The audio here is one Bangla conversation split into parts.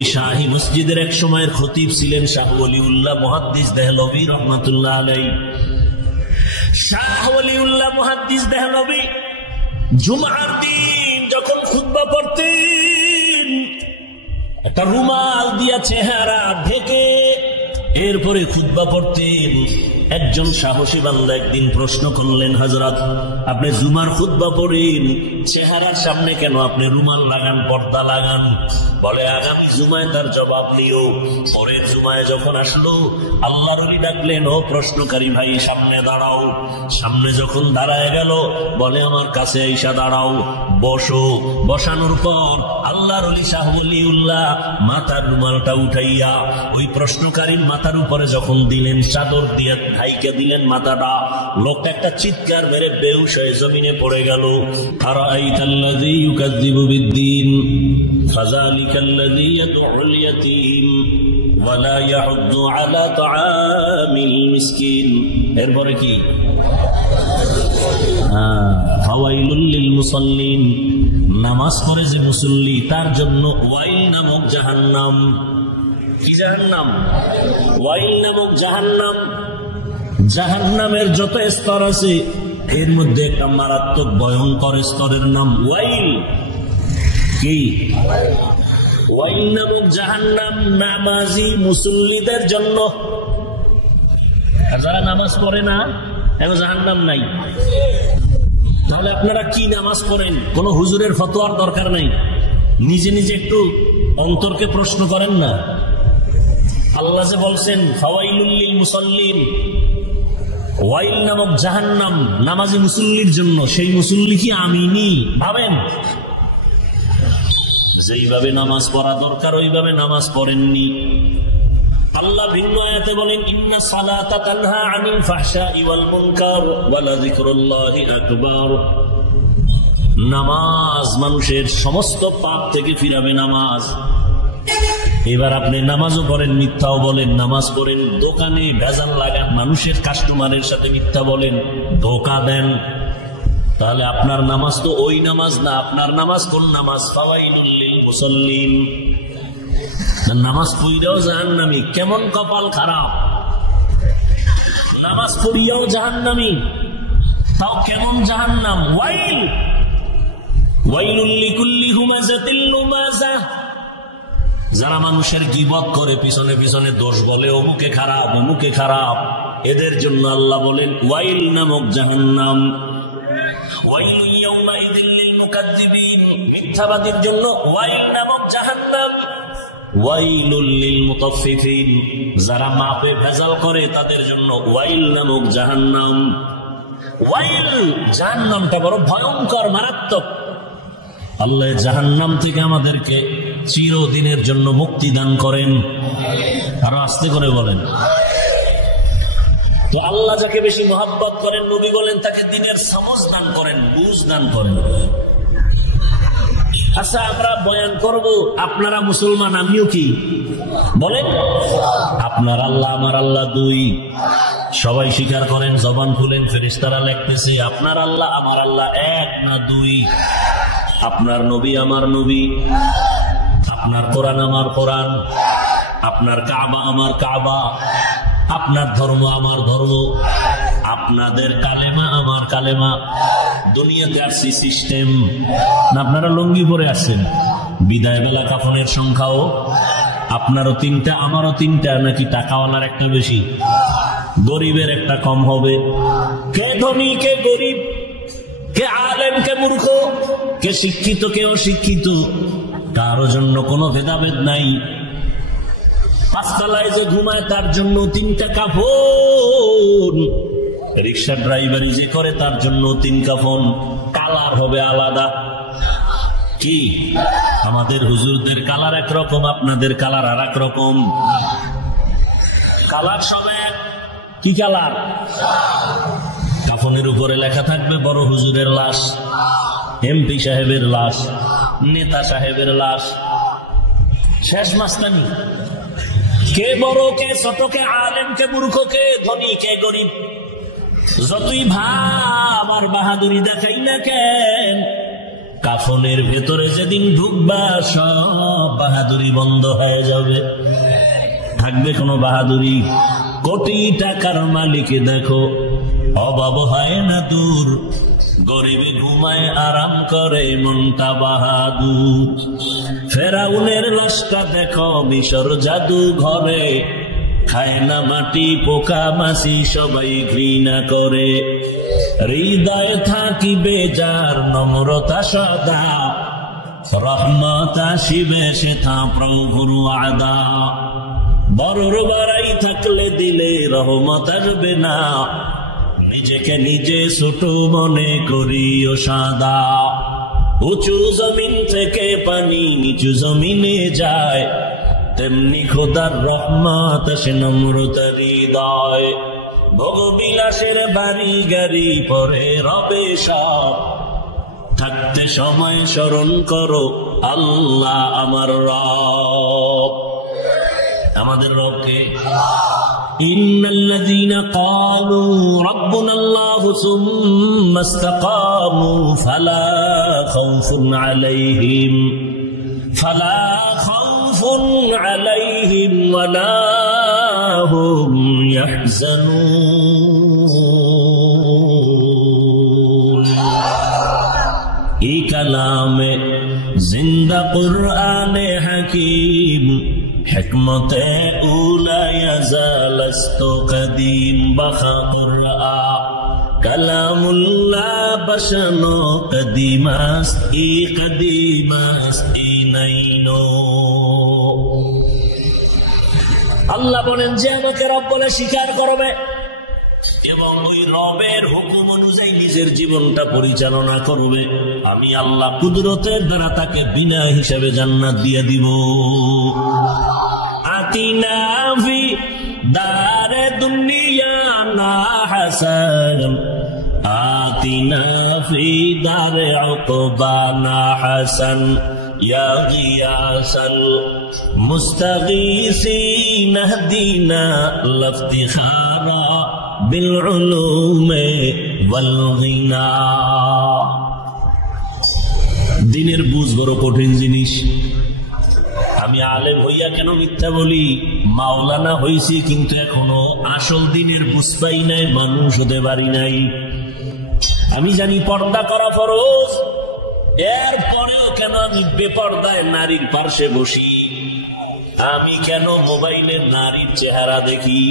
শাহী মসজিদের এক সময়ের খতিব ছিলেন শাহ ওলিউল্লাহ মুহাদ্দিস দেহলভী রহমাতুল্লাহ আলাইহি। শাহ ওলিউল্লাহ মুহাদ্দিস দেহলভী জুমার দিন যখন খুতবা পড়তেন একটা রুমাল দিয়া চেহারা ঢেকে এরপরে খুতবা পড়তেন। একজন সাহসী বান্দা একদিন প্রশ্ন করলেন, হযরত আপনি জুমার খুতবা পড়েন, চেহারার সামনে কেন আপনি রুমাল লাগান, পর্দা লাগান? বলে আগামী জুমায় তার জবাব নিও। পরের জুমায় যখন আসলো আল্লাহর ওলি ডাকলেন, ও প্রশ্নকারী ভাই সামনে দাঁড়াও। সামনে যখন দাঁড়ায় গেল বলে আমার কাছে আইসা দাঁড়াও, বসো। বসানোর পর আল্লাহর ওলি শাহ ওলিউল্লাহ মাথার রুমালটা উঠাইয়া ওই প্রশ্নকারীর মাথার উপরে যখন দিলেন, চাদর দিয়ে ঢাইকে দিলেন মাথাটা, লোকটা একটা চিৎকার মেরে বেহুশ হয়ে জমিনে পড়ে গেল। আরাআইতাল্লাযী ইউকাযযিবু বিদ্দীন ফাযালিকাল্লাযী ইয়াদউল ইয়াতীম ওয়া লা ইয়াহুদ্দু আলা তাআমিল মিসকিন। এরপরে কি? ফাওয়াইলুল লিল মুসাল্লিন, নামাজ পড়ে যে মুসল্লি তার জন্য ওয়াইল নামক জাহান্নাম। কি জাহান্নাম? ওয়াইল নামক জাহান্নাম। জাহান্নামের যত স্তর আছে এর মধ্যে একটা মারাত্মক ভয়ঙ্কর স্তরের নাম ওয়াইল। কি? ওয়াইল নামক জাহান্নাম নামাজি মুসল্লিদের জন্য। আর যারা নামাজ পড়ে না এখন জাহান্নাম নাই। তাহলে আপনারা কি নামাজ পড়েন? কোন হুজুরের ফতোয়ার দরকার নাই, নিজে নিজে একটু অন্তরকে প্রশ্ন করেন না। আল্লাহ যে বলছেন ফাওয়াইলুল লিল মুসাল্লিন, ওয়াইল নামক জাহান্নাম নামাজি মুসল্লির জন্য, সেই মুসল্লি কি আমিনি? ভাবেন, যেইভাবে নামাজ পড়া দরকার ওইভাবে নামাজ পড়েননি। আল্লাহ ভিন্ন আয়াতে বলেন, ইন্না সালাতা তানহা আনিল ফাহশাই ওয়াল মুনকার ওয়া লাযিকরুল্লাহি আকবার। নামাজ মানুষের সমস্ত পাপ থেকে ফিরাবে নামাজ। এবার আপনি নামাজও পড়েন, মিথ্যাও বলেন, নামাজ পড়েন, দোকানে ভেজাল লাগান, মানুষের কাস্টমারের সাথে মিথ্যা বলেন, ধোঁকা দেন, তাহলে আপনার নামাজ তো ওই নামাজ না। আপনার নামাজ কোন নামাজ? ফাওয়াইলুল লিল মুসাল্লিন। নামাজ পড়িয়াও জাহান্নামী, কেমন কপাল খারাপ! নামাজ পড়িয়াও জাহান্নামী, তাও কেমন জাহান্নাম! ওয়াইল, ওয়াইলুল লিকুল্লি হুমাযাতিল লুমাযাহ। যারা মানুষের গীবত করে, পিছনে পিছনে দোষ বলে, অমুকে খারাপ অমুকে খারাপ, এদের জন্য আল্লাহ বলেন ওয়াইল নামক জাহান্নাম। ওয়াইলু ইয়াউমাইযিল লিল মুকাজ্জিবিন, মিথ্যাবাদীর জন্য ওয়াইল নামক জাহান্নাম। ওয়াইলুল লিল মুতাফফিফিন, যারা মাপে ভেজাল করে তাদের জন্য ওয়াইল নামক জাহান্নাম। ওয়াইল জাহান্নামটা বড় ভয়ঙ্কর, মারাত্মক। আল্লাহ জাহান্নাম থেকে আমাদেরকে চিরদিনের জন্য মুক্তি দান করেন। আরো আস্তে করে বলেন। তো আল্লাহ যাকে বেশি মহব্বত করেন, নবী বলেন তাকে দিনের সমঝ দান করেন, বুঝ দান করেন। আচ্ছা, আমরা বয়ান করব, আপনারা মুসলমান, আমিও কি বলেন? আপনার আল্লাহ আমার আল্লাহ দুই, সবাই স্বীকার করেন, জবান খুলেন, ফেরেশতারা লিখতেছে আপনার আল্লাহ আমার আল্লাহ এক না দুই। আপনার নবী আমার নবী, আপনার কোরআন আমার কোরআন, আপনার কাবা আমার কাবা, আপনার ধর্ম আমার ধর্ম, আপনাদের কালেমা আমার কালেমা। দুনিয়াতে আসছি সিস্টেম না, আপনারা লুঙ্গি পরে আসছেন। বিদায় বেলা কাফনের সংখ্যাও আপনারও তিনটা আমারও তিনটা, নাকি টাকাওয়ালার একটা বেশি, গরিবের একটা কম হবে? কে ধনী কে গরিব, কে আলেম কে মূর্খ, কে শিক্ষিত কে অশিক্ষিত, কারো জন্য কোনো ভেদাভেদ নাই। পাঁচতলায় যে ঘুমায় তার জন্য তিনটা কাফন, রিক্সা ড্রাইভারি যে করে তার জন্য তিন কাফন, কালার হবে আলাদা। কি আমাদের হুজুরদের কালার একরকম, আপনাদের কালার আর এক রকম। কালার সব এক। কি কালার? কাফনের উপরে লেখা থাকবে বড় হুজুরের লাশ, এমপি সাহেবের লাশ, নেতা সাহেবের লাশ। শেষ মাস্তানি। কে বড় কে ছোট, কে আলেম কে মূর্খ, কে ধনী কে গরিব, যতই ভাব আর বাহাদুরি দেখাই না কেন, কাফনের ভেতরে যেদিন ঢুকবা সব বাহাদুরি বন্ধ হয়ে যাবে, থাকবে কোনো বাহাদুরি। কোটি টাকার মালিকে দেখো অভাব হয় না দূর, গরিবে ঘুমায় আরাম করে মনটা বাহাদুর। ফেরাউনের লাশটা দেখো মিশর জাদু ঘরে, খায় না মাটি পোকা মাছি সবাই ঘৃণা করে। হৃদয় থাকিবে যার নম্রতা সদা, রহমত আসিবে সেথা প্রভুর ওয়াদা। বড়র বাড়াই থাকলে দিলে রহমত আসবে না, নিজেকে নিজে ছোট মনে করিও সাদা। উঁচু জমিন থেকে পানি নিচু জমিনে যায়, তেমনি খোদার রহমত সে নম্রতার হৃদয়। ভোগবিলাসের বাড়ি গাড়ি পরে রবে সব, থাকতে সময় স্মরণ করো আল্লাহ আমার রব। আমাদের রবকে ইন্নাল্লাযীনা ক্বালু রাব্বুনাল্লাহু সুম্মা ইসতাকামু ফালা খাউফুন আলাইহিম ওয়ালা হুম ইয়াহজানুন। এই কালামে জিন্দা কুরআনে হাকিম, হিকমতে উলা ইয়াজালস্ত কদিম বাখা কুরআ কালামুল্লাহ বশনো কদিমাস ই কদিমাস ই নাইনো। আল্লাহ বলেন যে আমাকে রব বলে স্বীকার করবে এবং ওই রবের হুকুম অনুযায়ী নিজের জীবনটা পরিচালনা করবে, আমি আল্লাহ কুদরতের দ্বারা তাকে বিনা হিসাবে জান্নাত দিয়ে দিব। আতিনা ফি দারে দুনিয়া না হাসান, আতিনা ফি দারে উকবা না হাসান, ইয়া গিয়াসাল মুস্তাগীসিন ইহদিনা লাফতিখারা বিল উলুমে ওয়াল গিনা। দিনের বুঝ বড় কঠিন জিনিস। আমি আলেম হইয়া কেন মিথ্যা বলি? মাওলানা হইছি কিন্তু এখনো আসল দিনের বুঝ পাই নাই, মানুষ হতে পারি নাই। আমি জানি পর্দা করা ফরজ, এরপরেও কেন আমি বেপর্দায় নারীর পার্শ্বে বসি? আমি কেন মোবাইলে নারীর চেহারা দেখি?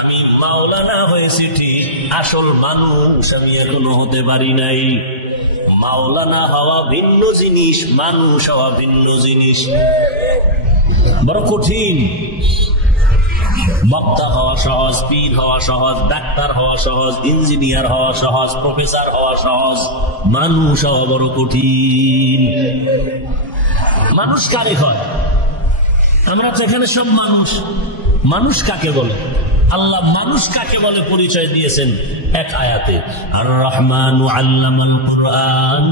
আমি মাওলানা হয়েছি ঠিক, আসল মানুষ আমি এখনো হতে পারি নাই। মাওলানা হওয়া ভিন্ন জিনিস, মানুষ হওয়া ভিন্ন জিনিস, বড় কঠিন। বক্তা হওয়া সহজ, পীর হওয়া সহজ, ডাক্তার হওয়া সহজ, ইঞ্জিনিয়ার হওয়া সহজ, প্রফেসর হওয়া সহজ, মানুষ হওয়া বড় কঠিন। মানুষ কারে হয়? আমরা তো এখানে সব মানুষ। মানুষ কাকে বলে? আল্লাহ মানুষ কাকে বলে পরিচয় দিয়েছেন এক আয়াতে, আর রহমানু আল্লামাল কুরআন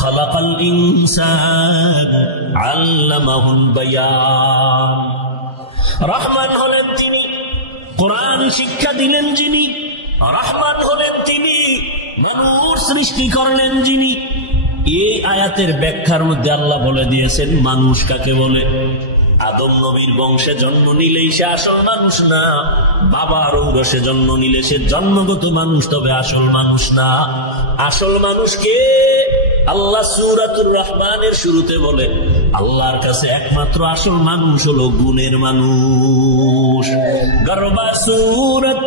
খালাকাল ইনসান আল্লামাহুল বায়ান। রহমান হলেন তিনি, কোরআন শিক্ষা দিলেন যিনি। রহমান হলেন তিনি, মানুষ সৃষ্টি করলেন যিনি। এই আয়াতের ব্যাখ্যার মধ্যে আল্লাহ বলে দিয়েছেন মানুষ কাকে বলে। আদম নবীর বংশে জন্ম নিলেই সে আসল মানুষ না, বাবার ঔরসে জন্ম নিলে সে জন্মগত মানুষ, তবে আসল মানুষ না। আসল মানুষকে আল্লাহ সূরাতুর রহমানের শুরুতে বলে আল্লাহর কাছে একমাত্র আসল মানুষ হলো গুণের মানুষ। গরবা সূরত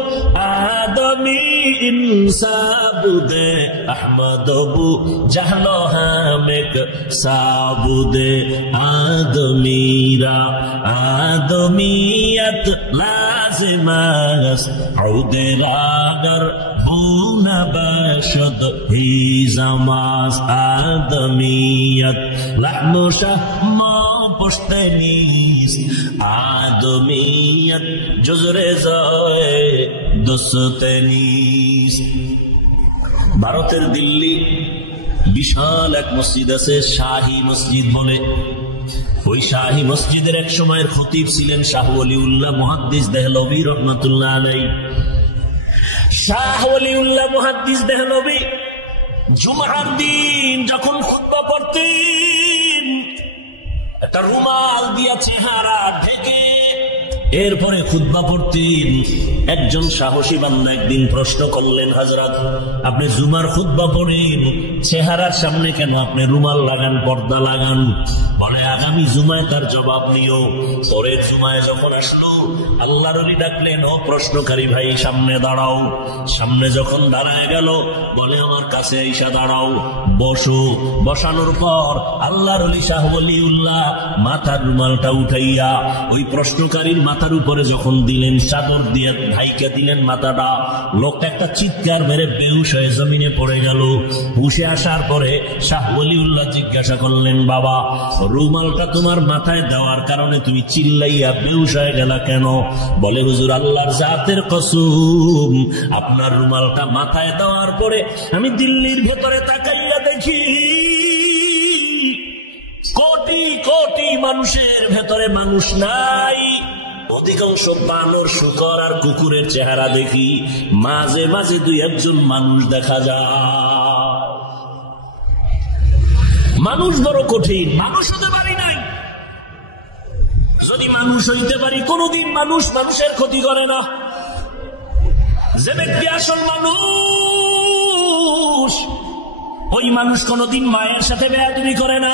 আদমি ইনসাবুদে আহমদবু জাহলো হামেক সাবুদে আদমিরা আদমিয়ত লাজিমাস উদে রাগর نباشد هی زماز آدمیت لحم و شحم پشت نیست آدمیت جز رضای دوست نیست। ভারতের দিল্লি বিশাল এক মসজিদ আছে, শাহী মসজিদ বলে। ওই শাহী মসজিদের এক সময়ের খতিব ছিলেন শাহ ওলিউল্লাহ মুহাদ্দিস দেহলভী রহমাতুল্লাহ আলাইহি। শাহ ওলিউল্লাহ মুহাদ্দিস দেহলভী জুমার দিন যখন খুতবা পড়তেন একটা রুমাল দিয়া চেহারা ঢেকে এরপরে খুতবা পড়তেন। একজন সাহসী বান্দা একদিন প্রশ্ন করলেন, হযরত আপনি জুমার খুতবা পড়েন, চেহারার সামনে কেন আপনি রুমাল লাগান, পর্দা লাগান? বলে আগামী জুমায় তার জবাব নিও। পরের জুমায় যখন আসলো আল্লাহর ওলি ডাকলেন, ও প্রশ্নকারী ভাই সামনে দাঁড়াও। সামনে যখন দাঁড়ায় গেল বলে আমার কাছে আইসা দাঁড়াও, বসো। বসানোর পর আল্লাহর ওলি শাহ ওলিউল্লাহ মাথার রুমালটা উঠাইয়া ওই প্রশ্নকারীর মাথার উপরে যখন দিলেন, চাদর দিয়ে ভাইকে দিলেন মাথাটা, লোকটা একটা চিৎকার মেরে বেহুশ হয়ে জমিনে পড়ে গেল। হুশে আসার পরে শাহ ওলিউল্লাহ জিজ্ঞাসা করলেন, বাবা রুমালটা তোমার মাথায় দেওয়ার কারণে তুমি চিল্লাইয়া বেহুশ হয়ে গেলা কেন? বলে হুজুর আল্লাহর জাতের কসম, আপনার রুমালটা মাথায় দেওয়ার পরে আমি দিল্লির ভেতরে তাকাইয়া দেখি কোটি কোটি মানুষের ভেতরে মানুষ নাই, অধিকাংশ বানর, শুকর আর কুকুরের চেহারা দেখি, মাঝে মাঝে দুই একজন মানুষ দেখা যায়। মানুষ বড় কঠিন, মানুষ হতে পারি নাই। যদি মানুষ হইতে পারি কোনদিন মানুষ মানুষের ক্ষতি করে না। যে ব্যক্তি আসল মানুষ ওই মানুষ কোনদিন মায়ের সাথে বেয়াদবি করে না।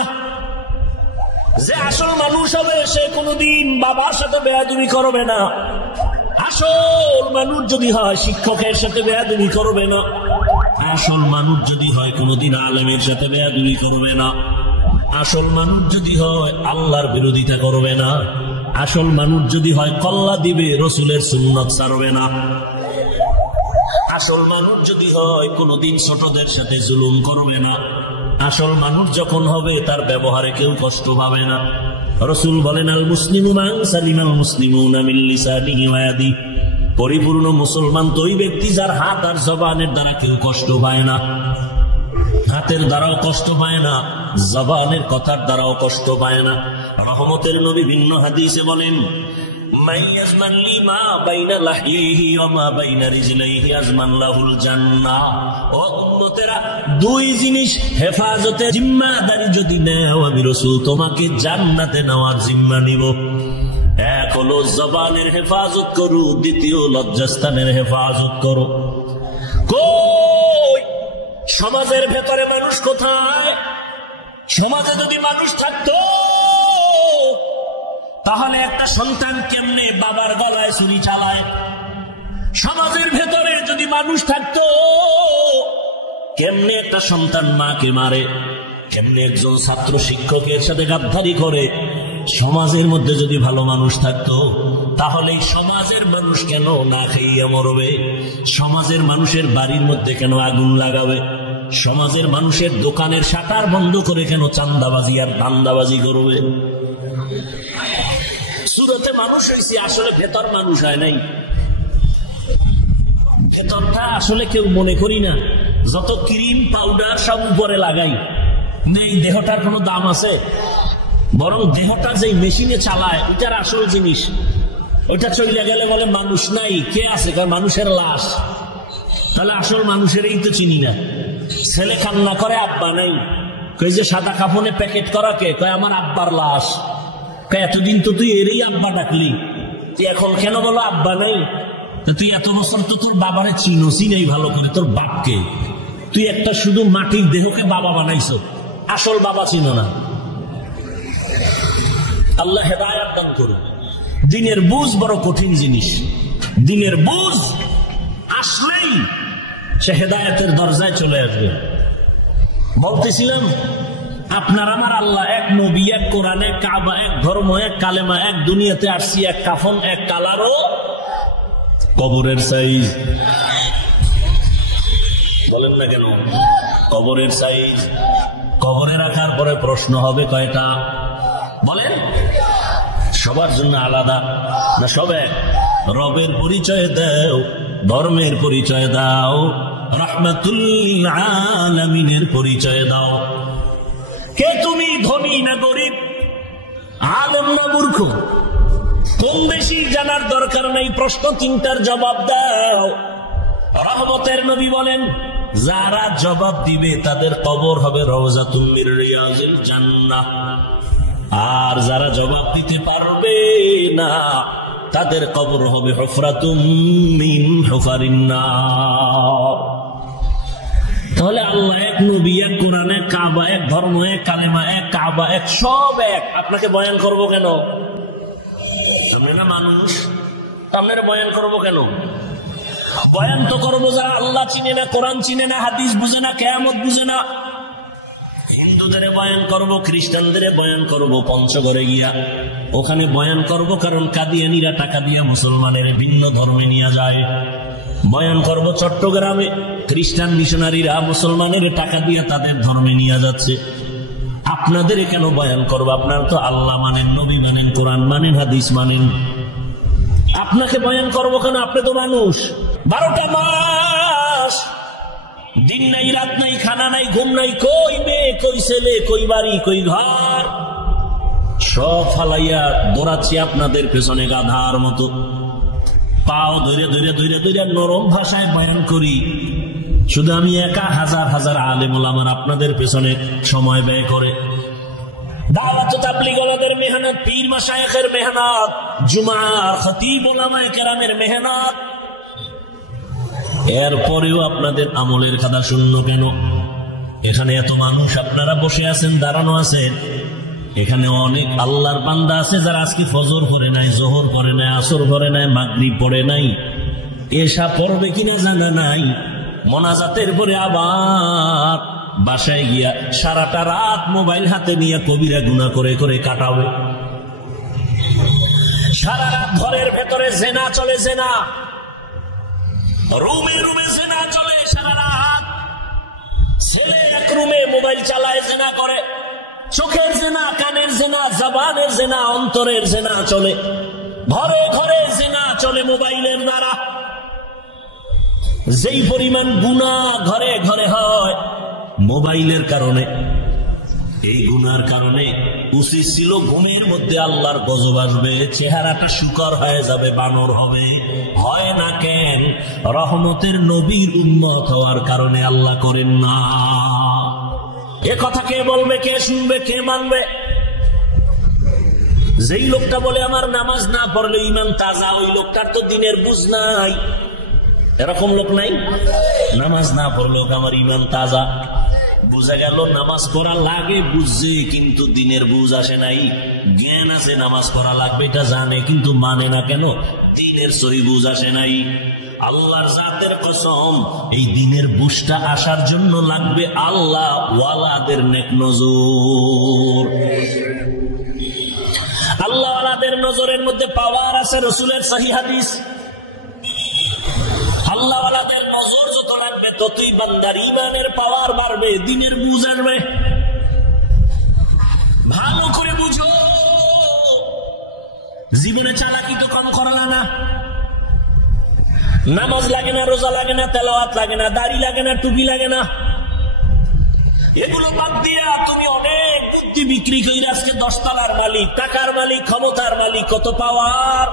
যে আসল মানুষ হবে সে কোনদিন বাবার সাথে বেয়াদবি করবে না। আসল মানুষ যদি হয় শিক্ষকের সাথে বেয়াদবি করবে না। আসল মানুষ যদি হয় কোনদিন আলেমের সাথে বেয়াদবি করবে না। আসল মানুষ যদি হয় আল্লাহর বিরোধিতা করবে না। আসল মানুষ যদি হয় কল্লা দিবে, রসুলের সুন্নত ছাড়বে না। আসল মানুষ যদি হয় কোনদিন ছোটদের সাথে জুলুম করবে না। আসল মানুষ যখন হবে তার ব্যবহারে কেউ কষ্ট পাবে না। রসুল বলেন, আল মুসলিমু মান সালিমাল মুসলিমুনা মিন লিসানিহি ওয়া ইয়াদিহি, পরিপূর্ণ মুসলমান তো ওই ব্যক্তি যার হাত আর জবানের দ্বারা কেউ কষ্ট পায় না। হাতের দ্বারাও কষ্ট পায় না, জবানের কথার দ্বারাও কষ্ট পায় না। রহমতের নবী ভিন্ন হাদিসে বলেন, মাইয়াজমান লিমা বাইনা লাহিহি ওয়া মা বাইনা রিজলাইহি আজমান লাহুল জান্নাহ। ও উম্মতেরা, দুই জিনিস হেফাজতে জিম্মাদারি যদি নাও, আমি রাসূল তোমাকে জান্নাতে নেওয়ার জিম্মা নিব। এক হলো জবানের হেফাজত করো, দ্বিতীয় লজ্জাস্থানের হেফাজত করো। কই সমাজের ভেতরে মানুষ কোথায়? সমাজে যদি মানুষ থাকতো তাহলে একটা সন্তান কেমনে বাবার গলায় ছুরি চালায়? সমাজের ভেতরে যদি মানুষ থাকতো কেমনে একটা সন্তান মাকে মারে? কেমনে একজন ছাত্র শিক্ষকের সাথে গাদ্দারি করে? সমাজের মধ্যে যদি ভালো মানুষ থাকতো তাহলে সমাজের মানুষ কেন না খেয়ে মরবে? সমাজের মানুষের বাড়ির মধ্যে কেন আগুন লাগাবে? সমাজের মানুষের দোকানের শাটার বন্ধ করে কেন চান্দাবাজি আর দান্দাবাজি করবে? সুরতে মানুষ হয়েছে, আসলে ভেতর মানুষ হয় নাই। ভেতরটা আসলে কেউ মনে করি না। যত ক্রিম পাউডার সব উপরে লাগাই, নেই দেহটার কোনো দাম আছে? বরং দেহটা যে মেশিনে চালায় ওইটার আসল জিনিস। ওইটা চলে গেলে বলে মানুষ নাই, কে আছে? মানুষের লাশ। তাহলে আসল মানুষেরই তো চিনি না। ছেলে কান্না করে আব্বা নেই, কই যে সাদা কাফনে প্যাকেট করা কে? কয় আমার আব্বার লাশ। এতদিন তো তুই এরই আব্বা ডাকলি, তুই এখন কেন বলো আব্বা নেই? তুই এত বছর তো তোর বাবারে চিনোসি নেই ভালো করে, তোর বাপকে। তুই একটা শুধু মাটির দেহকে বাবা বানাইছ, আসল বাবা চিনো না। আল্লাহ হেদায়েত দান করুন। দিনের বুঝ বড় কঠিন জিনিস। দিনের বুঝ আসলেই সে হেদায়েতের দরজায় চলে আসবে। বলতেছিলাম আপনার আমার আল্লাহ এক, নবী এক, কোরআন এক, কাবা এক, ধর্ম এক, কালেমা এক, দুনিয়াতে আসছি এক, কাফন এক, কালারও কবরের সাইজ। বলেন না কেন কবরের সাইজ? কবরে রাখার পরে প্রশ্ন হবে কয়টা? বলেন সবার জন্য আলাদা না সব এক? রবের পরিচয় দাও, ধর্মের পরিচয় দাও, রাহমাতুল আলামিনের পরিচয় দাও। কে তুমি, ধনী না গরিব, আলেম না মূর্খ? কোন বেশি জানার দরকার নেই, প্রশ্ন তিনটার জবাব দাও। রহমতের নবী বলেন, যারা জবাব দিবে তাদের কবর হবে রওজাতুম মির রিয়াজিল জান্নাহ, আর যারা জবাব দিতে পারবে না তাদের কবর হবে হুফরাতুম মিন হুফারিন নার। তাহলে আল্লাহ এক, নবী এক, কোরআন এক, কাবা এক, ধর্ম এক, কালেমা এক, কাবা এক, সব এক। আপনাকে বয়ান করব কেন? আপনারা মানুষ, আপনারা বয়ান করব কেন? বয়ান তো করবো যারা আল্লাহ চিনে না, কোরআন চিনে না, হাদিস বুঝে না, কিয়ামত বুঝে না। হিন্দুদের বয়ান করব, খ্রিস্টানদের বয়ান করব পঞ্চগড়ে গিয়া, ওখানে বয়ান করব, কারণ কাদিয়ানীরা টাকা দিয়া মুসলমানের ভিন্ন ধর্মে নিয়ে যায়। বয়ান করব চট্টগ্রামে, খ্রিস্টান মিশনারিরা মুসলমানের টাকা দিয়া তাদের ধর্মে নিয়ে যাচ্ছে। আপনাদের কেন বয়ান করব? আপনারা তো আল্লাহ মানেন, নবী মানেন, কোরআন মানেন, হাদিস মানেন। আপনাকে বয়ান করব কেন? আপনি তো মানুষ। 12টা মাস দিন নাই, রাত নাই, খানা নাই, ঘুম নাই, কই মেয়ে, কই ছেলে, কই বাড়ি, কই ঘর, সব ফালাইয়া দৌড়াচ্ছি আপনাদের পেছনে গাধার মতো। পাও ধরে ধরে ধরে ধরে নরম ভাষায় বয়ান করি। শুধু আমি একা, হাজার হাজার আলেম ওলামা আপনাদের পেছনে সময় ব্যয় করে। দাওয়াত ও তাবলীগ ওলামাদের মেহনত, পীর মাশায়েখের মেহনত, জুমার খতিব ওলামায়ে কেরামের মেহনত, এরপরেও আপনাদের আমলের খাতা শূন্য কেন? এখানে এত মানুষ আপনারা বসে আছেন, দাঁড়ানো আছেন, এখানে অনেক আল্লাহর বান্দা আছে যারা আজকে ফজর পড়ে নাই, জোহর পড়ে নাই, আসর পড়ে নাই, মাগরিব পড়ে নাই, এশা পড়বে কিনা জানা নাই। মোনাজাতের পরে আবার বাসায় গিয়া সারাটা রাত মোবাইল হাতে নিয়ে কবিরা গুনাহ করে করে কাটাবে। সারা রাত ঘরের ভেতরে জেনা চলে, জেনা রুমে রুমে জেনা চলে সারা রাত। ছেলে এক রুমে মোবাইল চালায়, জেনা করে। চোখের জেনা, কানের জেনা, জবানের জেনা, অন্তরের জেনা চলে। ঘরে ঘরে জেনা চলে মোবাইলের দ্বারা। যেই পরিমাণ গুনাহ ঘরে ঘরে হয় মোবাইলের কারণে, এই গুনার কারণে উচিত ছিল ঘুমের মধ্যে আল্লাহর গজব আসবে, চেহারাটা শুকর হয়ে যাবে, বানর হবে। হয় না কেন? রহমতের নবীর উম্মত হওয়ার কারণে আল্লাহ করেন না। এ কথা কে বলবে, কে শুনবে, কে মানবে? যেই লোকটা বলে আমার নামাজ না পড়লে ঈমান তাজা, ওই লোকটার তো দিনের বুঝ নাই। এরকম লোক নাই? নামাজ না পড়লেও আমার ঈমান তাজা। বুঝা গেল নামাজ পড়া লাগে, বুঝছে, কিন্তু দিনের বুঝ আসে নাই। জ্ঞান আছে নামাজ পড়া লাগবে, এটা জানে, কিন্তু মানে না কেন? দিনের সহি বুঝ আসে নাই। আল্লাহর জাতের কসম, এই দিনের বুঝটা আসার জন্য লাগবে আল্লাহ ওয়ালাদের নেক নজর। আল্লাহ ওয়ালাদের নজরের মধ্যে পাওয়ার আছে, রাসূলের সহিহ হাদিস। আল্লাহ ওয়ালাদের নজর যত লাগবে ততই বান্দার ঈমানের পাওয়ার বাড়বে, দিনের বুঝ আসবে। ভালো করে বুঝো, জীবনে চালাকি তো কম করলা না। নামাজ লাগে না, রোজা লাগে না, তেলাওয়াত লাগে না, দাড়ি লাগে না, টুপি লাগে না, এগুলো বাদ দিয়া তুমি অনেক বুদ্ধি বিক্রি করে আজকে 10 তলার মালিক, টাকার মালিক, ক্ষমতার মালিক, কত পাওয়ার।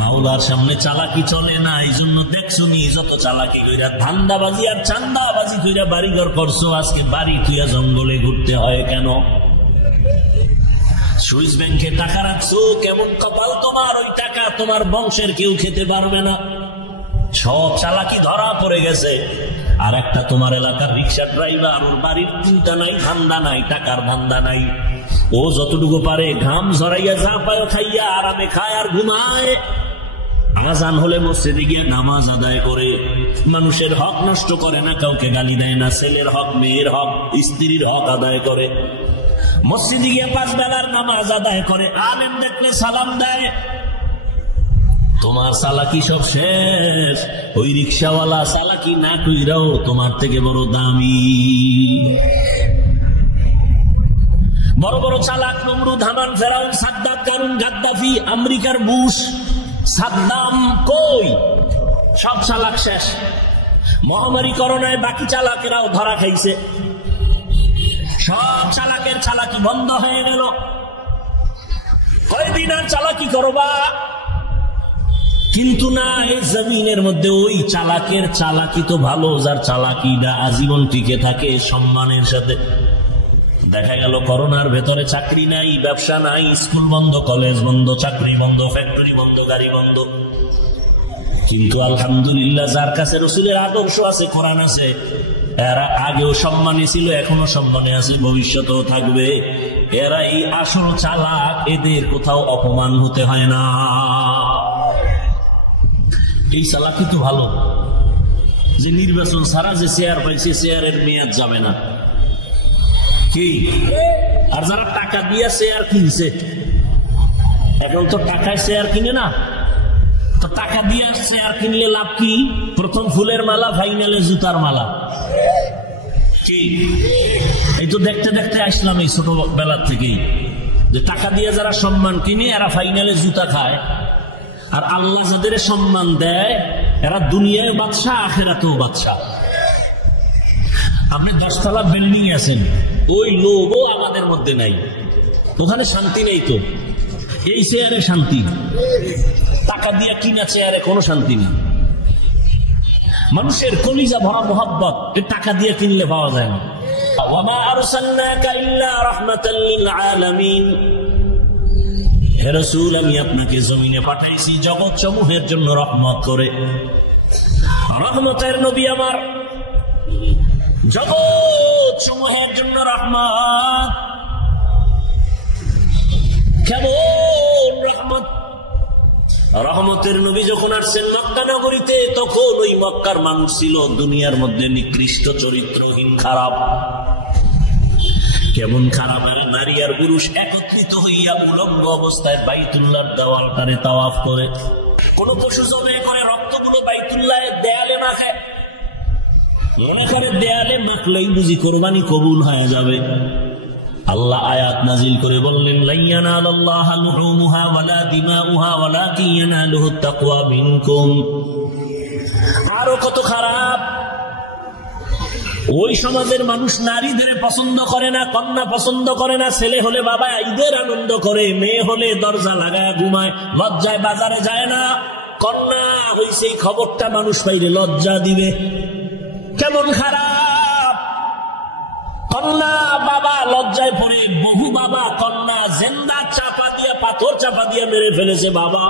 মাওলার সামনে চালাকি চলে না, এই জন্য দেখছো নি যত চালাকি কইরা, ধান্দাবাজি আর চান্দাবাজি কইরা বাড়িঘর করছো। আজকে বাড়ি থুইয়া জঙ্গলে ঘুরতে হয় কেন? সুইস ব্যাংকে টাকা রাখছো, কেমন কপাল তোমার, ওই টাকা তোমার বংশের কেউ খেতে পারবে না। সব চালাকি ধরা পড়ে গেছে। আর একটা তোমার এলাকার রিক্সা ড্রাইভার, ওর বাড়ির চিন্তা নাই, ধান্দা নাই, টাকার ধান্দা নাই। ও যতটুকু পারে ঘাম ঝরাইয়া যা পায় খাইয়া আরামে খায় আর ঘুমায়। আযান হলে মসজিদে গিয়ে নামাজ আদায় করে, মানুষের হক নষ্ট করে না, কাউকে গালি দেয় না, ছেলের হক, মেয়ের হক, স্ত্রীর হক আদায় করে, মসজিদে গিয়ে 5 বেলার নামাজ আদায় করে, আলেম দেখলে সালাম দেয়। তোমার চালাকি সব শেষ। ওই রিক্সাওয়ালা চালাকি না কইরাও তোমার থেকে বড় দামি। বড় বড় চালাক নমরুদ, হামান, ফেরাউন, সাদ্দাত, কারুন, গাদ্দাফি, আমেরিকার বুশ, সাদ্দাম, কই সব চালাক শেষ। মহামারী করোনায় বাকি চালাকেরাও ধরা খাইছে। সব চালাকের চালাকি বন্ধ হয়ে গেল। কয়দিন আর চালাকি করবা? কিন্তু না, এই জমিনের মধ্যে ওই চালাকের চালাকি তো ভালো, যার চালাকিটা আজীবন টিকে থাকে সম্মানের সাথে। দেখা গেল করোনার ভেতরে চাকরি নাই, ব্যবসা নাই, স্কুল বন্ধ, কলেজ বন্ধ, চাকরি বন্ধ, ফ্যাক্টরি বন্ধ, গাড়ি বন্ধ। কিন্তু আলহামদুলিল্লাহ, যার কাছে রাসূলের আদর্শ আছে, কোরআন আছে, এরা আগেও সম্মানী ছিল, এখনো সম্মানে আছে, ভবিষ্যতেও থাকবে। এরা এই আসল চালাক, এদের কোথাও অপমান হতে হয় না। এই চালাকি তো ভালো, যে নির্বাচন ছাড়া যে চেয়ার পাইছে, চেয়ারের মেয়াদ যাবে না। কি আর যারা টাকা দিয়ে চেয়ার কিনছে, এখন তো টাকায় চেয়ার কিনে না, তো টাকা দিয়ে চেয়ার কিনলে লাভ কি? প্রথম ফুলের মালা, ফাইনালে জুতার মালা। কি এই তো দেখতে দেখতে আসলাম এই ছোটবেলার থেকেই, যে টাকা দিয়ে যারা সম্মান কিনে এরা ফাইনালে জুতা খায়, আর আল্লাহ যাদের সম্মান দেয় এরা দুনিয়ায় বাদশাহ, আখিরাতেও বাদশাহ। আপনি 10 তলা বিল্ডিং আছেন, ওই লোভও আমাদের মধ্যে নাই, ওখানে শান্তি নেই। তো এই চেয়ারে শান্তি, টাকা দিয়ে কিনা চেয়ারে কোনো শান্তি নেই। মানুষের কলিজা ভরা মোহাব্বত টাকা দিয়ে কিনলে পাওয়া যায় না। ওয়ামা আরসালনাকা ইল্লা রাহমাতাল লিল আলামিন, হে রাসূল, আমি আপনাকে জমিনে পাঠাইছি জগৎ সমূহের জন্য রহমত করে। রহমতের নবী আমার, জগৎ সমূহের জন্য রহমত। কেমন রহমত? রহমতের নবী যখন আসছেন মক্কা নগরীতে, তখন ওই মক্কার মানুষ ছিল দুনিয়ার মধ্যে নিকৃষ্ট চরিত্রহীন, খারাপ। কেমন খারাপ? নারী আর পুরুষ একত্রিত হইয়া উলঙ্গ অবস্থায় বাইতুল্লাহর দেওয়ালটারে তাওয়াফ করে। কোন পশু জবাই করে রক্তগুলো বাইতুল্লাহের দেয়ালে মাখে, মনে করে দেয়ালে মাখলেই বুঝি কোরবানি কবুল হয়ে যাবে। আল্লাহ আয়াত নাজিল করে বললেন, লা ইয়ানালাল্লাহা লুহুমুহা ওয়ালা দিমাউহা ওয়ালাকিন ইয়ানালুহুত তাকওয়া মিনকুম। আরো কত খারাপ! ওই সমাজের মানুষ নারীদের পছন্দ করে না, কন্যা পছন্দ করে না। ছেলে হলে বাবা ঈদের আনন্দ করে, মেয়ে হলে দরজা লাগায় ঘুমায়, লজ্জায় বাজারে যায় না। কন্যা হইছে এই খবরটা মানুষ পাইলে লজ্জা দিবে। কেমন খারাপ! কন্যা বাবা লজ্জায় পড়ে, বহু বাবা কন্যা জেন্দা চাপা দিয়া, পাথর চাপা দিয়া মেরে ফেলেছে বাবা।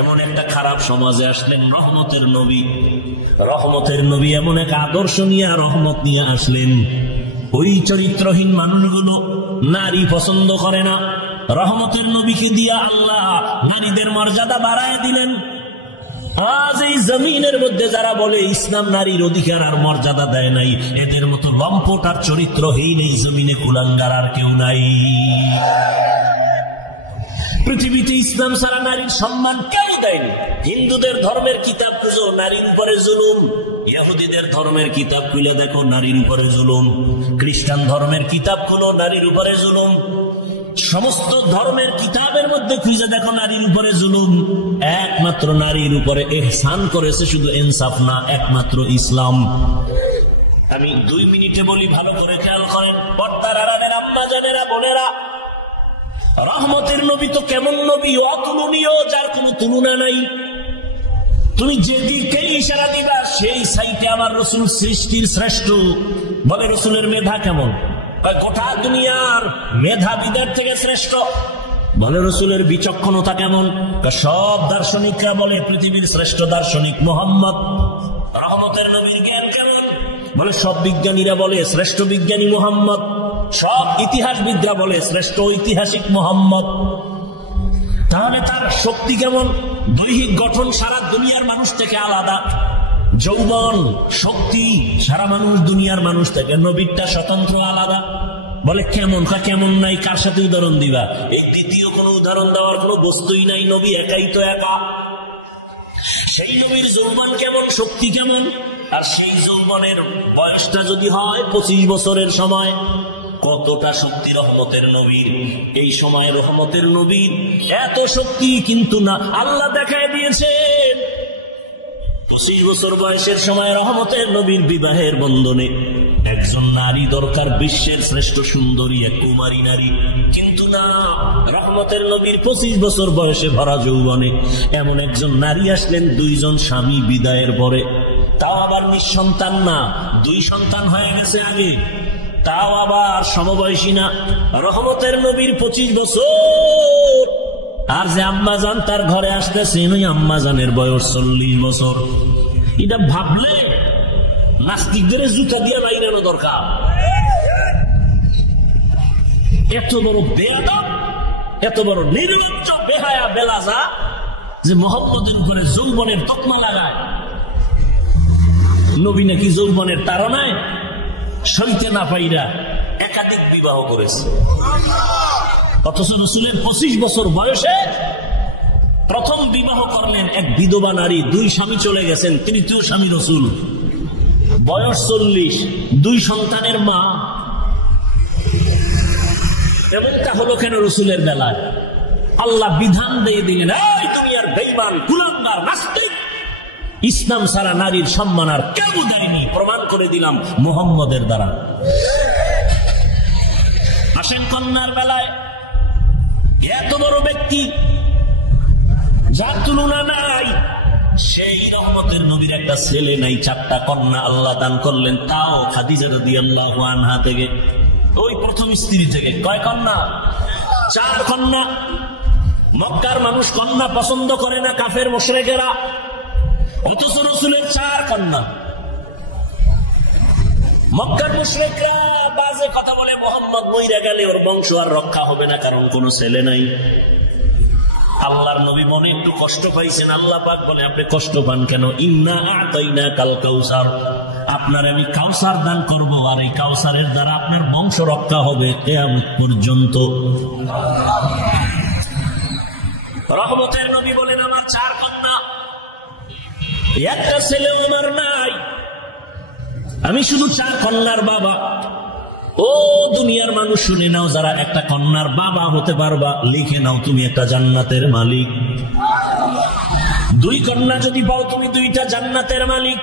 এমন একটা খারাপ সমাজে আসলেন রহমতের নবী। রহমতের নবী এমন এক আদর্শ নিয়ে, রহমত নিয়ে আসলেন। ওই চরিত্রহীন মানুষগুলো নারী পছন্দ করে না। রহমতের নবীকে দিয়া আল্লাহ নারীদের মর্যাদা বাড়ায় দিলেন। আজ এই জমিনের মধ্যে যারা বলে ইসলাম নারীর অধিকার আর মর্যাদা দেয় নাই, এদের মতো লম্পট আর চরিত্রহীন এই জমিনে কুলাঙ্গার আর কেউ নাই। পৃথিবীতে ইসলাম ছাড়া নারীর সম্মান কেউ দেয়নি। হিন্দুদের ধর্মের কিতাব খুঁজো, নারীর উপরে জুলুম। ইহুদিদের ধর্মের কিতাব খুলে দেখো, নারীর উপরে জুলুম। খ্রিস্টান ধর্মের কিতাব খুলো, নারীর উপরে জুলুম। সমস্ত ধর্মের কিতাবের মধ্যে খুঁজে দেখো, নারীর উপরে জুলুম। একমাত্র নারীর উপরে ইহসান করেছে শুধু ইনসাফ না, একমাত্র ইসলাম। আমি 2 মিনিটে বলি, ভালো করে খেয়াল করেন। পর্দার আড়ালের আম্মা জানেরা, বোনেরা, রহমতের নবী তো কেমন নবী, অতুলনীয়, যার কোনো তুলনা নাই। তুমি যেদিকে ইশারা দিবা সেই সাইটে আমার রসুল সৃষ্টির শ্রেষ্ঠ। বলে রসুলের মেধা কেমন? গোটা দুনিয়ার মেধাবীদের থেকে শ্রেষ্ঠ। বলে রসুলের বিচক্ষণতা কেমন? সব দার্শনিকরা বলে পৃথিবীর শ্রেষ্ঠ দার্শনিক মুহাম্মদ। রহমতের নবীর জ্ঞান কেমন? বলে সব বিজ্ঞানীরা বলে শ্রেষ্ঠ বিজ্ঞানী মুহাম্মদ। সব ইতিহাসবিদরা বলে শ্রেষ্ঠ ঐতিহাসিক মুহাম্মদ। তাহলে তার শক্তি কেমন? দৈহিক গঠন সারা দুনিয়ার মানুষ থেকে আলাদা। যৌবন, শক্তি সারা মানুষ দুনিয়ার মানুষ থেকে, নবীরটা স্বতন্ত্র আলাদা। বলে কেমন? কেমন নাই, কার সাথে উদাহরণ দিবা? এই দ্বিতীয় কোনো উদাহরণ দেওয়ার কোনো বস্তুই নাই, নবী একাই তো একা। সেই নবীর যৌবন কেমন, শক্তি কেমন? আর সেই যৌবনের বয়সটা যদি হয় 25 বছরের সময়, কতটা শক্তি রহমতের নবীর। এই সময় রহমতের নবীর এত শক্তি, কিন্তু না, আল্লাহ দেখায় দিয়েছেন 25 বছর বয়সের সময় রহমতের নবীর বিবাহের বন্ধনে একজন নারী দরকার, বিশ্বের শ্রেষ্ঠ সুন্দরী এক কুমারী নারী। কিন্তু না, রহমতের নবীর 25 বছর বয়সে ভরা যৌবনে এমন একজন নারী আসলেন 2 জন স্বামী বিদায়ের পরে, তাও আবার নিঃসন্তান না, 2 সন্তান হয়ে গেছে আগে, তাও আবার সমবয়সী না। রহমতের নবীর 25 বছর, আর যে আম্মাজান তার ঘরে আসতেছেন ওই আম্মাজানের বয়স 40 বছর। এটা ভাবলে নাস্তিকদের জুতা দিয়ে বাইরানো দরকার। এত বড় বেয়াদব, এত বড় নির্লজ্জ, বেহায়া, বেলাজা যে মুহাম্মদের উপরে যৌবনের তকমা লাগায়। নবী নাকি যৌবনের তাড়নায় সইতে না পাইরা একাধিক বিবাহ করেছে, অথচ রাসূলের 25 বছর বয়সে প্রথম বিবাহ করলেন এক বিধবা নারী। 2 স্বামী চলে গেছেন, তৃতীয় স্বামী রাসূল, বয়স 40, 2 সন্তানের মা। এবং তা হলো কেন রাসূলের বেলায়? আল্লাহ বিধান দিয়ে দিলেন, এই দুনিয়ার বেঈমান, কুলাঙ্গার, নাস্তিক, ইসলাম ছাড়া নারীর সম্মান আর কেউ দেয়নি, প্রমাণ করে দিলাম মুহাম্মদের দ্বারা। আসেন কন্যার বেলায়, এত বড় ব্যক্তি যার তুলনা নাই, সেই রহমতের নবীর একটা ছেলে নাই, 4টা কন্যা আল্লাহ দান করলেন, তাও খাদিজা রাদিয়াল্লাহু আনহা থেকে, ওই প্রথম স্ত্রী থেকে। কয় কন্যা? 4 কন্যা। মক্কার মানুষ কন্যা পছন্দ করে না, কাফের মুশরিকেরা, অথচ রাসূলের 4 কন্যা। মক্কার মুশরিকরা বাজে কথা বলে, মুহাম্মদ মইরা গেলে ওর বংশ আর রক্ষা হবে না, কারণ কোনো ছেলে নাই। আল্লাহর নবী মনে একটু কষ্ট পাইছেন, আল্লাহ পাক বলে, আপনি কষ্ট পান কেন? ইন্না আতাইনা কাল কাউসার, আপনার আমি কাউসার দান করব, আর এই কাউসারের দ্বারা আপনার বংশ রক্ষা হবে কিয়ামত পর্যন্ত। রহমতের নবী বলেন, আমার 4 কন্যা, একটা ছেলে আমার নাই, আমি শুধু 4 কন্যার বাবা। ও দুনিয়ার মানুষ শুনে নাও, যারা একটা কন্যার বাবা হতে পারবা, লিখে নাও তুমি একটা জান্নাতের মালিক। 2 কন্যা যদি পাও তুমি 2টা জান্নাতের মালিক।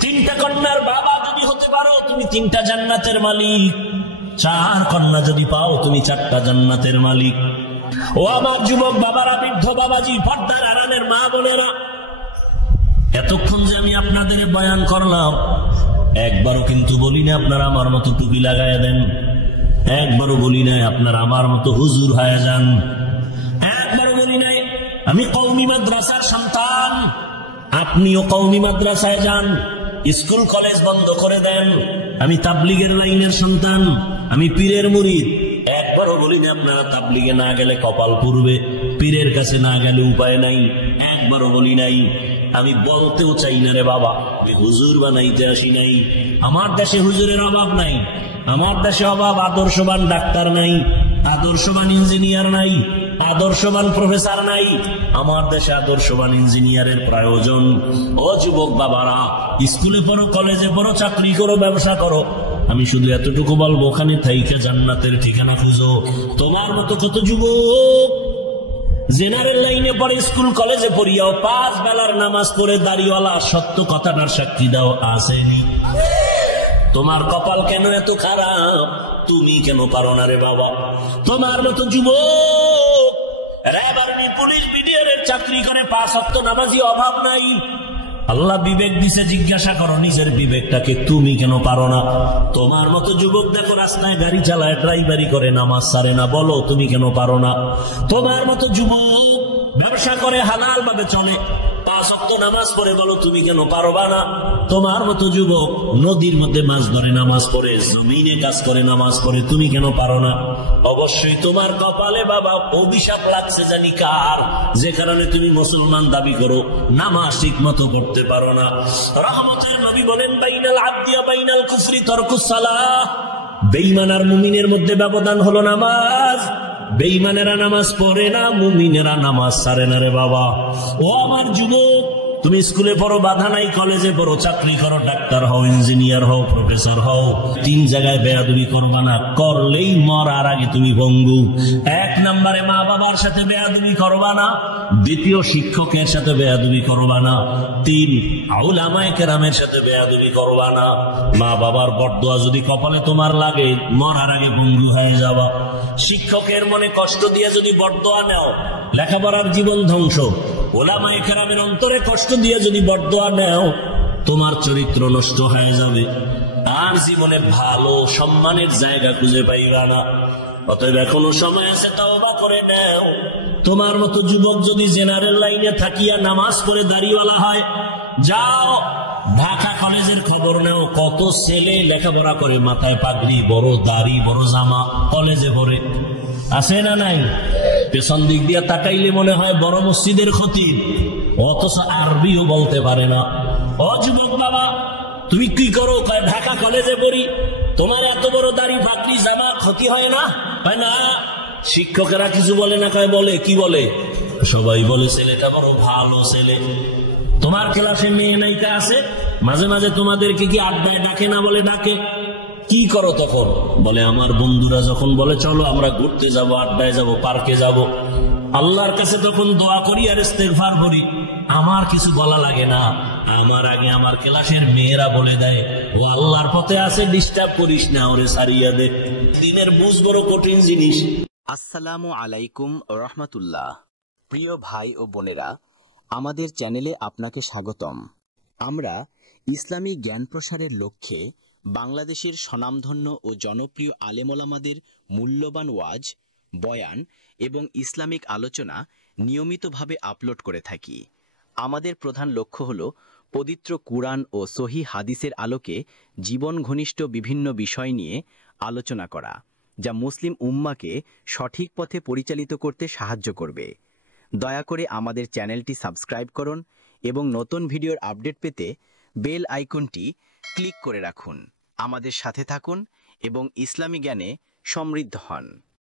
3টা কন্যার বাবা যদি হতে পারো তুমি 3টা জান্নাতের মালিক। 4 কন্যা যদি পাও তুমি 4টা জান্নাতের মালিক। ও আমার যুবক বাবারা, বৃদ্ধ বাবাজি, পর্দার আড়ালের মা বোনেরা, এতক্ষণ যে আমি আপনাদের বয়ান করলাম, একবারও কিন্তু বলি না আপনারা আমার মতো টুপি লাগাইয়া দেন, একবারও বলি নাই আপনারা আমার মতো হুজুর হয়ে যান, একবারও বলি নাই আমি কওমি মাদ্রাসার সন্তান, আপনিও কওমি মাদ্রাসায় যান, স্কুল কলেজ বন্ধ করে দেন, আমি তাবলীগের লাইনের সন্তান, আমি পীরের মুরিদ। একবারও বলি না আপনারা তাবলীগে না গেলে কপাল পুড়বে, পীরের কাছে না গেলে উপায় নাই, একবারও বলি নাই। আমি বলতেও চাই না রে বাবা, আমি হুজুর বানাইতে আসি নাই। আমার দেশে হুজুরের অভাব নাই, আমার দেশে অভাব আদর্শবান ডাক্তার নাই, আদর্শবান ইঞ্জিনিয়ার নাই, আদর্শবান প্রফেসর নাই, আমার দেশে আদর্শবান ইঞ্জিনিয়ারের প্রয়োজন। ও যুবক বাবারা, স্কুলে পড়ো, কলেজে পড়ো, চাকরি করো, ব্যবসা করো, আমি শুধু এতটুকু বলবো, ওখানে থাইকে জান্নাতের ঠিকানা খুঁজো। তোমার মতো কত যুবক জেনারেল লাইনে পড়ে, স্কুল কলেজে পড়িয়াও 5 বেলার নামাজ পড়ে দাড়িওয়ালা, সত্য কথাটার সাক্ষী দাও আসেনি। তোমার কপাল কেন এত খারাপ? তুমি কেন পারো না রে বাবা? তোমার মতো যুবক র্যাব, আর্মি, পুলিশ, বিডিআরের চাকরি করে 5 ওয়াক্ত নামাজি অভাব নাই। আল্লাহ বিবেক দিছে, জিজ্ঞাসা করো নিজের বিবেকটাকে, তুমি কেন পারো না? তোমার মতো যুবক দেখো রাস্তায় গাড়ি চালায়, ড্রাইভারি করে, নামাজ ছাড়ে না, বলো তুমি কেন পারো না? তোমার মতো যুবক ব্যবসা করে, হালাল ভাবে চলে, 5 ওয়াক্ত নামাজ পড়ে, বলো তুমি কেন পারবা না? তোমার মতো যুবক নদীর মধ্যে মাছ ধরে, নামাজ পড়ে, জমিনে কাজ করে, নামাজ পড়ে, তুমি কেন পারো না? অবশ্যই তোমার কপালে বাবা অভিশাপ লাগছে, জানি কার, যে কারণে তুমি মুসলমান দাবি করো, নামাজ ঠিক মতো পড়তে পারো না। রহমতের নবী বলেন, বাইনাল আবদি ওয়া বাইনাল কুফরি তারকুস সালাহ, বেঈমান আর মুমিনের মধ্যে ব্যবধান হলো নামাজ। বেঈমানেরা নামাজ পড়ে না, মুমিনেরা নামাজ ছাড়ে না রে বাবা। ও আমার যুবক, তুমি স্কুলে পড়ো বাধা নাই, কলেজে পড়ো, চাকরি করো, ডাক্তার হও, ইঞ্জিনিয়ার হও, প্রফেসর হও, 3 জায়গায় বেয়াদবি করবা না। করলেই মরার আগে তুমি ভঙ্গু। 1 নম্বরে মা বাবার সাথে বেয়াদবি করবা না, 2 শিক্ষকের সাথে বেয়াদবি করবা না, 3 উলামায়ে কেরামের সাথে বেয়াদবি করবা না। মা বাবার বরদোয়া যদি কপালে তোমার লাগে, মরার আগে ভঙ্গু হয়ে যাবা। শিক্ষকের মনে কষ্ট দিয়ে যদি বরদোয়া নাও, লেখাপড়ার জীবন ধ্বংস। উলামায়ে কেরামের অন্তরে কষ্ট দিয়ে যদি বরদোয়া নাও, তোমার চরিত্র নষ্ট হয়ে যাবে, আর জীবনে ভালো সম্মানের জায়গা খুঁজে পাইবা না। অতএব এখনো সময় আছে, তওবা করে নাও। তোমার মতো যুবক যদি জেনারেল লাইনে থাকিয়া নামাজ পড়ে দাড়িওয়ালা হয়, যাও ঢাকা কলেজের খবর নাও। কত ছেলে লেখাপড়া করে, মাথায় পাগড়ি, বড় দাড়ি, বড় জামা, কলেজে পড়ে, আছে না নাই? পেছন দিক দিয়ে তাকাইলে মনে হয় বড় মসজিদের খতিব, অথচ আরবিও বলতে পারে না। ও যুবক বাবা, তুমি কি করো? ঢাকা কলেজে পড়ি। তোমার এত বড় দাড়ি, পাগড়ি, জামা ক্ষতি হয় না? হয় না। শিক্ষকেরা কিছু বলে না? কয় বলে। কি বলে? সবাই বলে ছেলেটা বড় ভালো ছেলে। তোমার ক্লাসে মেয়ে নায়িকা আছে, মাঝে মাঝে তোমাদেরকে কি আড্ডায় ডাকে না? বলে ডাকে। কি করো তখন? বলে আমার বন্ধুরা যখন বলে চলো আমরা ঘুরতে যাব, আড্ডায় যাব, পার্কে যাব, আল্লাহর কাছে তখন দোয়া করি আর ইস্তেগফার করি। আমার কিছু বলা লাগে না, আমার আগে আমার ক্লাসের মেয়েরা বলে দেয়, ও আল্লাহর পথে আছে, ডিস্টার্ব করিস না, ওরে সারিয়া দে। দিনের বুঝ বড় কঠিন জিনিস। আসসালামু আলাইকুম রহমতুল্লাহ। প্রিয় ভাই ও বোনেরা, আমাদের চ্যানেলে আপনাকে স্বাগতম। আমরা ইসলামী জ্ঞান প্রসারের লক্ষ্যে বাংলাদেশের স্বনামধন্য ও জনপ্রিয় আলেমোলামাদের মূল্যবান ওয়াজ, বয়ান এবং ইসলামিক আলোচনা নিয়মিতভাবে আপলোড করে থাকি। আমাদের প্রধান লক্ষ্য হল পবিত্র কুরআন ও সহিহ হাদিসের আলোকে জীবন ঘনিষ্ঠ বিভিন্ন বিষয় নিয়ে আলোচনা করা, যা মুসলিম উম্মাকে সঠিক পথে পরিচালিত করতে সাহায্য করবে। দয়া করে আমাদের চ্যানেলটি সাবস্ক্রাইব করুন এবং নতুন ভিডিওর আপডেট পেতে বেল আইকনটি ক্লিক করে রাখুন। আমাদের সাথে থাকুন এবং ইসলামী জ্ঞানে সমৃদ্ধ হন।